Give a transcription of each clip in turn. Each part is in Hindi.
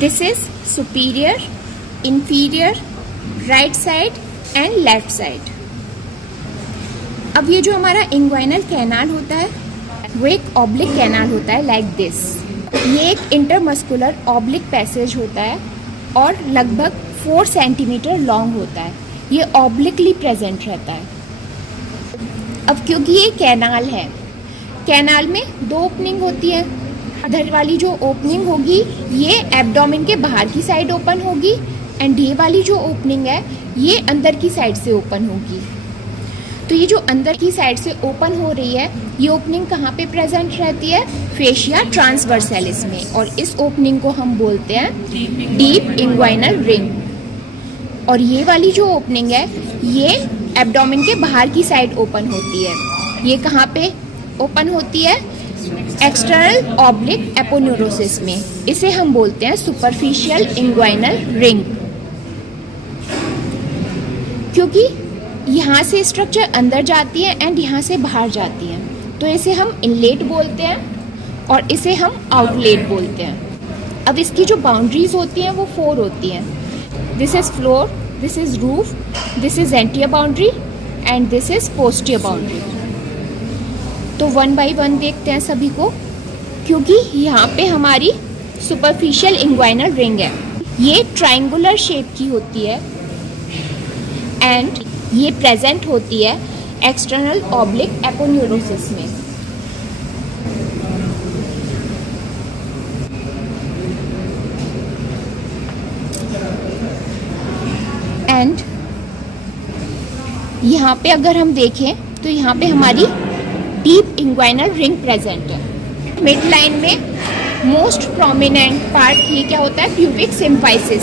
This is superior, inferior, right side and left side. अब ये जो हमारा इंग्वाइनल कैनाल होता है वो एक ऑब्लिक कैनाल होता है लाइक दिस। ये एक इंटरमस्कुलर ऑब्लिक पैसेज होता है और लगभग 4 सेंटीमीटर लॉन्ग होता है। ये ऑब्लिकली प्रेजेंट रहता है। अब क्योंकि ये कैनाल है, कैनाल में 2 ओपनिंग होती है। इधर वाली जो ओपनिंग होगी ये एब्डोमेन के बाहर की साइड ओपन होगी एंड ये वाली जो ओपनिंग है ये अंदर की साइड से ओपन होगी। तो ये जो अंदर की साइड से ओपन हो रही है ये ओपनिंग कहाँ पे प्रेजेंट रहती है? फेशिया ट्रांसवर्सैलिस में, और इस ओपनिंग को हम बोलते हैं डीप इंग्वाइनल रिंग। और ये वाली जो ओपनिंग है ये एब्डोमेन के बाहर की साइड ओपन होती है। ये कहाँ पे ओपन होती है? एक्सटर्नल ऑब्लिक एपोन्यूरोसिस में। इसे हम बोलते हैं सुपरफिशियल इंग्वाइनल रिंग। क्योंकि यहाँ से स्ट्रक्चर अंदर जाती है एंड यहाँ से बाहर जाती है, तो इसे हम इनलेट बोलते हैं और इसे हम आउटलेट बोलते हैं। अब इसकी जो बाउंड्रीज होती हैं वो 4 होती हैं। This is floor, this is roof, this is anterior boundary and this is posterior boundary. तो 1 बाय 1 देखते हैं सभी को। क्योंकि यहाँ पे हमारी सुपरफिशियल इंग्वाइनल रिंग है, ये ट्रायंगुलर शेप की होती है एंड ये प्रेजेंट होती है एक्सटर्नल ऑब्लिक एपोन्यूरोसिस में। एंड यहाँ पे अगर हम देखें तो यहाँ पे हमारी डीप इंग्वाइनल रिंग प्रेजेंट है। मिड लाइन में मोस्ट प्रोमिनेंट पार्ट ये क्या होता है? Pubic symphysis.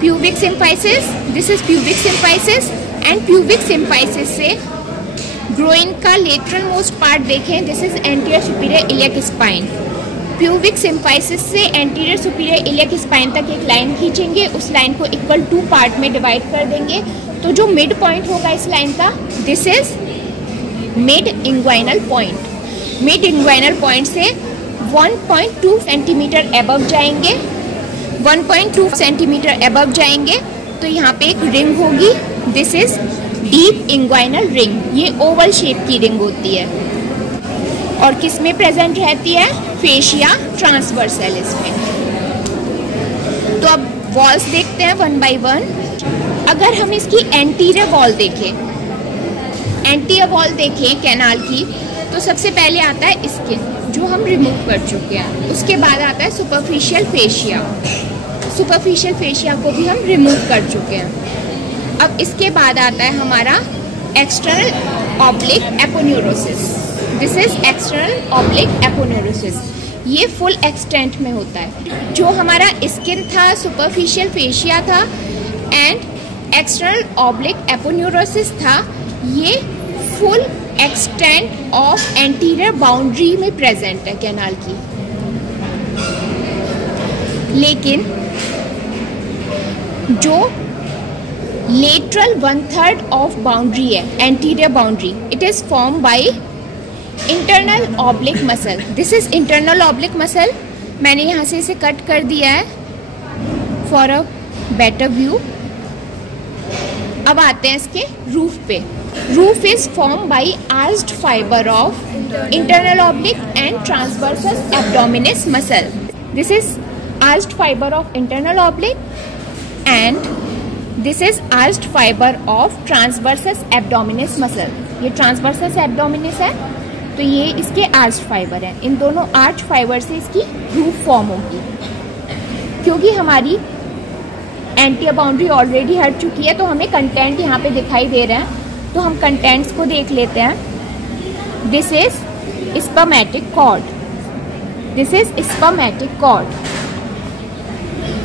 Pubic symphysis, this is pubic symphysis and pubic symphysis से ग्रोइन का लेटरल मोस्ट पार्ट देखें, this is anterior superior iliac spine. Pubic symphysis से एंटीरियर सुपीरियर इलियक स्पाइन तक एक लाइन खींचेंगे, उस लाइन को इक्वल 2 पार्ट में डिवाइड कर देंगे। तो जो मिड पॉइंट होगा इस लाइन का, this is mid inguinal point. Mid inguinal point से 1.2 सेंटीमीटर अबव जाएंगे। 1.2 सेंटीमीटर अबव जाएंगे तो यहाँ पे एक रिंग होगी, this is deep inguinal ring. ये ओवल शेप की रिंग होती है और किस में प्रेजेंट रहती है? फेशिया ट्रांसवर्सैलिस में। तो अब वॉल्स देखते हैं 1 बाय 1। अगर हम इसकी एंटीरियर वॉल देखें, एंटीरियर वॉल देखें कैनाल की, तो सबसे पहले आता है स्किन जो हम रिमूव कर चुके हैं। उसके बाद आता है सुपरफिशियल फेशिया। सुपरफिशियल फेशिया को भी हम रिमूव कर चुके हैं। अब इसके बाद आता है हमारा external oblique aponeurosis. This is external oblique aponeurosis. ये फुल एक्सटेंट में होता है। जो हमारा स्किन था, सुपरफिशियल फेशिया था एंड एक्सटर्नल ऑब्लिक एपोन्यूरोसिस था, ये full extent of anterior boundary में प्रेजेंट है कैनाल की। लेकिन जो लेटरल 1/3 ऑफ बाउंड्री है, anterior boundary, it is form by internal oblique muscle. This is internal oblique muscle. मैंने यहाँ से इसे कट कर दिया है फॉर अ बेटर व्यू। अब आते हैं इसके रूफ पे। Roof is form by arched fibre of internal oblique and transversus abdominis muscle. This is arched fibre of internal oblique and this is arched fibre of transversus abdominis muscle. ये ट्रांसवर्सस एब्डोमिनिस है तो ये इसके आर्च्ड फाइबर है। इन दोनों आर्च फाइबर से इसकी रूफ फॉर्म होगी। क्योंकि हमारी एंटीरियर बाउंड्री ऑलरेडी हट चुकी है तो हमें कंटेंट यहाँ पे दिखाई दे रहे हैं, तो हम कंटेंट्स को देख लेते हैं। This is spermatic cord. This is spermatic cord.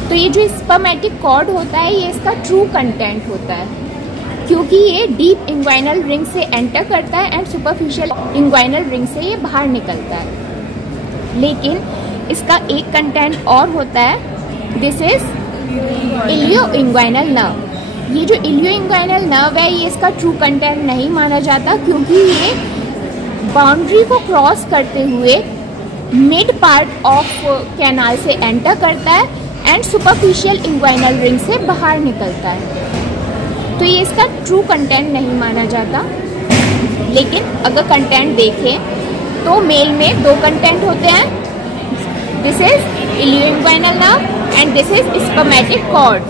तो ये जो स्पर्मेटिक कॉर्ड होता है ये इसका ट्रू कंटेंट होता है, क्योंकि ये डीप इंग्वाइनल रिंग से एंटर करता है एंड सुपरफिशियल इंग्वाइनल रिंग से ये बाहर निकलता है। लेकिन इसका एक कंटेंट और होता है, दिस इज इलियो इंग्वाइनल नर्व। ये जो इलियो इंग्वाइनल नर्व है ये इसका ट्रू कंटेंट नहीं माना जाता, क्योंकि ये बाउंड्री को क्रॉस करते हुए मिड पार्ट ऑफ कैनाल से एंटर करता है एंड सुपरफिशियल इंग्वाइनल रिंग से बाहर निकलता है। तो ये इसका ट्रू कंटेंट नहीं माना जाता, लेकिन अगर कंटेंट देखें तो मेल में 2 कंटेंट होते हैं, this is ilioinguinal nerve and this is spermatic cord.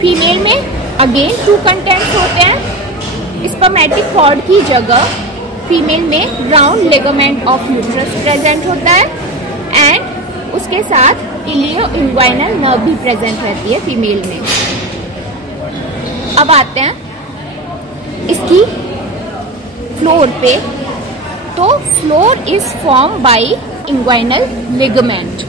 Female में अगेन 2 कंटेंट्स होते हैं। स्पर्मेटिक कॉर्ड की जगह फीमेल में round ligament of uterus present होता है एंड उसके साथ इलियो-इंग्वाइनल नर्व भी प्रेजेंट रहती है फीमेल में। अब आते हैं इसकी फ्लोर पे। तो floor is form by inguinal ligament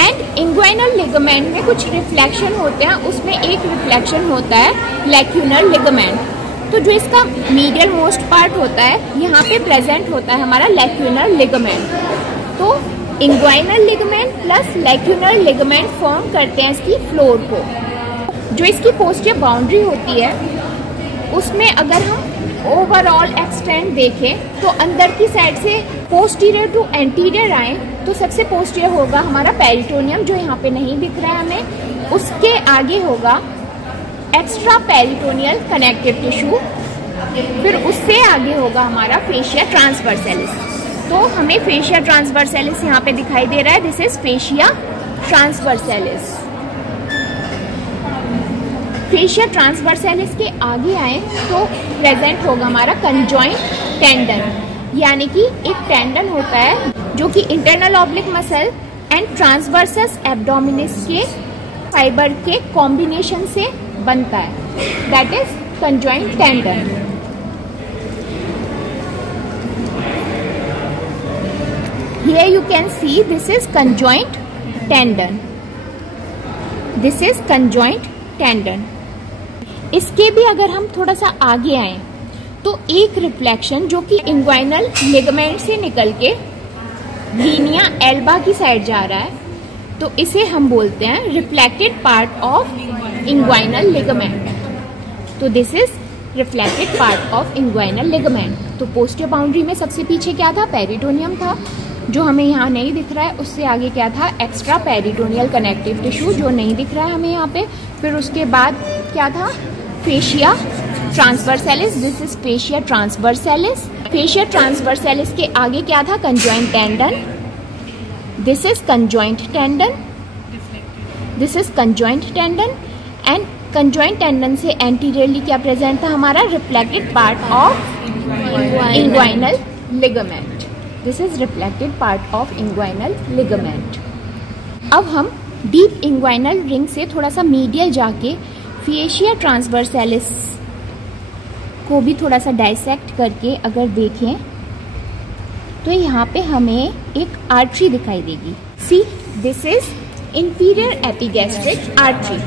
and inguinal ligament में कुछ रिफ्लेक्शन होते हैं, उसमें एक रिफ्लेक्शन होता है लैक्यूनर लिगामेंट। तो जो इसका मीडियल मोस्ट पार्ट होता है यहाँ पे प्रेजेंट होता है हमारा लैक्यूनर लिगामेंट। तो inguinal ligament plus lacunar ligament form करते हैं इसकी फ्लोर को। जो इसकी पोस्टीरियर बाउंड्री होती है उसमें अगर हम ओवरऑल एक्सटेंड देखें तो अंदर की साइड से पोस्टीरियर टू एंटीरियर आए तो सबसे पोस्टीरियर होगा हमारा पेरिटोनियम, जो यहाँ पे नहीं दिख रहा है हमें। उसके आगे होगा एक्स्ट्रा पेरिटोनियल कनेक्टिव टिश्यू, फिर उससे आगे होगा हमारा फेशिया ट्रांसवर्सैलिस। तो हमें फेशिया ट्रांसवर्सैलिस यहाँ पे दिखाई दे रहा है, this is fascia transversalis. Fascia transversalis के आगे आए तो प्रेजेंट होगा हमारा कंजॉइंट टेंडन, यानी कि एक टेंडन होता है जो कि internal oblique muscle and transversus abdominis के फाइबर के कॉम्बिनेशन से बनता है, that is conjoint tendon. Here you can see this is conjoint tendon. This is conjoint tendon. इसके भी अगर हम थोड़ा सा आगे आए तो एक रिफ्लेक्शन जो कि इंग्वाइनल लिगामेंट से निकल के लीनिया एल्बा की साइड जा रहा है, तो इसे हम बोलते हैं reflected part of inguinal ligament. तो this is reflected part of inguinal ligament. तो पोस्टीरियर बाउंड्री में सबसे पीछे क्या था? पेरिटोनियम था, जो हमें यहाँ नहीं दिख रहा है। उससे आगे क्या था? एक्स्ट्रा पेरिटोनियल कनेक्टिव टिश्यू, जो नहीं दिख रहा है हमें यहाँ पे। फिर उसके बाद क्या था? Fascia transversalis, this is fascia transversalis. Fascia transversalis के आगे क्या था? Conjoint tendon, this is conjoint tendon, this is conjoint tendon. And conjoint tendon से एंटीरियरली क्या प्रेजेंट था हमारा? Reflected part of inguinal ligament, this is reflected part of inguinal ligament. अब हम डीप इंग्वाइनल रिंग से थोड़ा सा मीडियल जाके फेशिया ट्रांसवर्सैलिस को भी थोड़ा सा डाइसेक्ट करके अगर देखें तो यहाँ पे हमें एक आर्टरी दिखाई देगी। See, this is inferior epigastric artery.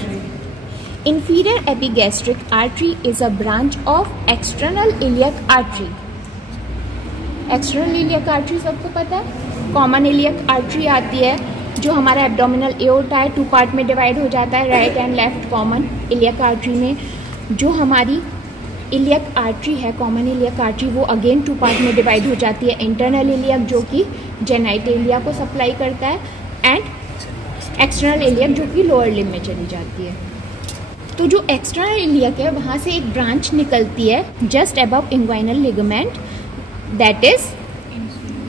Inferior epigastric artery is a branch of external iliac artery. External iliac artery सबको पता है, कॉमन इलियक आर्टरी आती है जो हमारा एब्डोमिनल एओर्टा है, 2 पार्ट में डिवाइड हो जाता है, right and left common iliac artery में। जो हमारी इलियक आर्टरी है, कॉमन इलियक आर्टरी, वो अगेन 2 पार्ट में डिवाइड हो जाती है। इंटरनल इलियक जो कि जेनाइटेलिया को सप्लाई करता है एंड एक्सटर्नल इलियक जो कि लोअर लिम्ब में चली जाती है। तो जो एक्सटर्नल इलियक है वहाँ से एक ब्रांच निकलती है just above inguinal ligament, that is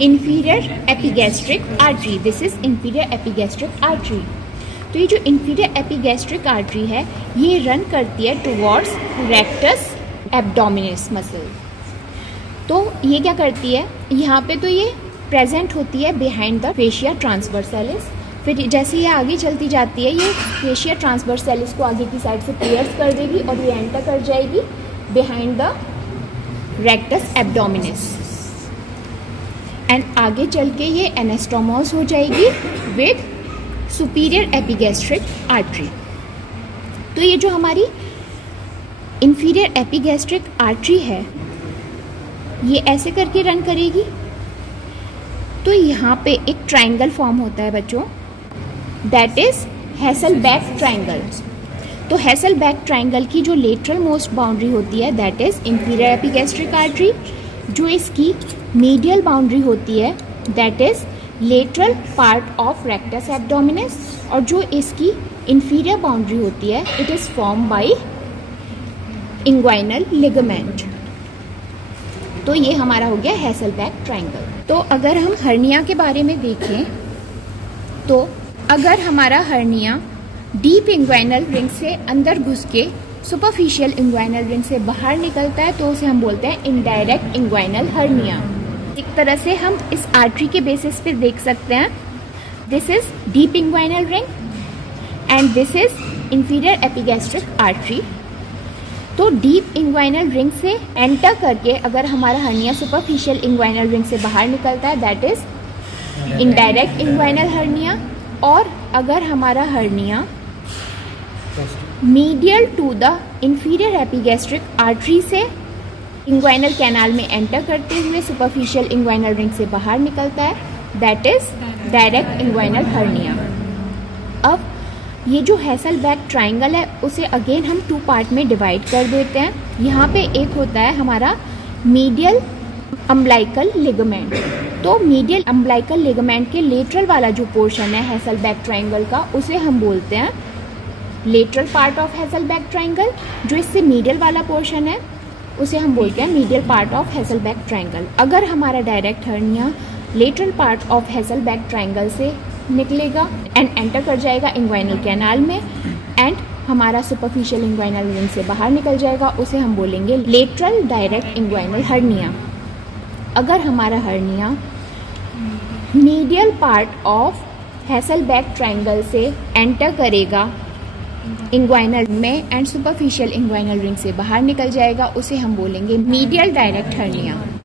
inferior epigastric artery, this is inferior epigastric artery। तो ये जो inferior epigastric artery है ये रन करती है towards rectus abdominis muscle। तो ये क्या करती है, यहाँ पे तो ये प्रेजेंट होती है behind the fascia transversalis। फिर जैसे ये आगे चलती जाती है ये fascia transversalis को आगे की साइड से pierce कर देगी और ये एंटर कर जाएगी behind the rectus abdominis and आगे चल के ये एनास्टोमोस हो जाएगी विद सुपीरियर एपिगैस्ट्रिक आर्टरी। तो ये जो हमारी इंफीरियर एपिगैस्ट्रिक आर्टरी है ये ऐसे करके रन करेगी। तो यहाँ पे एक ट्रायंगल फॉर्म होता है बच्चों, दैट इज हेसलबैक ट्रायंगल। तो हेसलबैक ट्रायंगल की जो लेटरल मोस्ट बाउंड्री होती है that is inferior epigastric artery. जो इसकी मीडियल बाउंड्री होती है that is lateral part of rectus abdominis और जो इसकी इंफीरियर बाउंड्री होती है it is form by inguinal ligament. तो ये हमारा हो गया हैसेलबैक ट्रायंगल। तो अगर हम हर्निया के बारे में देखें तो अगर हमारा हर्निया डीप इंग्वाइनल रिंग से अंदर घुस के सुपरफिशियल इंग्वाइनल रिंग से बाहर निकलता है तो उसे हम बोलते हैं इनडायरेक्ट इंग्वाइनल हर्निया। एक तरह से हम इस आर्टरी के बेसिस पे देख सकते हैं, this is deep inguinal ring and this is inferior epigastric artery. तो डीप इंग्वाइनल रिंग से एंटर करके अगर हमारा हर्निया सुपरफिशियल इंग्वाइनल रिंग से बाहर निकलता है that is indirect inguinal hernia. और अगर हमारा hernia medial to the inferior epigastric artery से इंग्वाइनल कैनाल में एंटर करते हुए सुपरफिशियल इंग्वाइनल रिंग से बाहर निकलता है that is direct inguinal hernia. अब ये जो हैसेलबैक ट्रायंगल है उसे अगेन हम 2 पार्ट में डिवाइड कर देते हैं। यहाँ पे एक होता है हमारा मीडियल अम्बलाइकल लिगामेंट। तो मीडियल अम्बलाइकल लिगामेंट के लेटरल वाला जो पोर्शन है हैसेलबैक ट्रायंगल का उसे हम बोलते हैं lateral part of Hesselbach triangle. जो इससे मीडियल वाला पोर्शन है उसे हम बोलते हैं medial part of Hesselbach triangle. अगर हमारा direct hernia lateral part of Hesselbach triangle से निकलेगा एंड एंटर कर जाएगा इंग्वाइनल कैनाल में एंड हमारा सुपरफिशियल इंग्वाइनल रिंग से बाहर निकल जाएगा, उसे हम बोलेंगे लेटरल डायरेक्ट इंग्वाइनल हर्निया। अगर हमारा hernia medial part of Hesselbach triangle से एंटर करेगा इंग्वाइनल में एंड सुपरफिशियल इंग्वाइनल रिंग से बाहर निकल जाएगा, उसे हम बोलेंगे मीडियल डायरेक्ट हर्निया।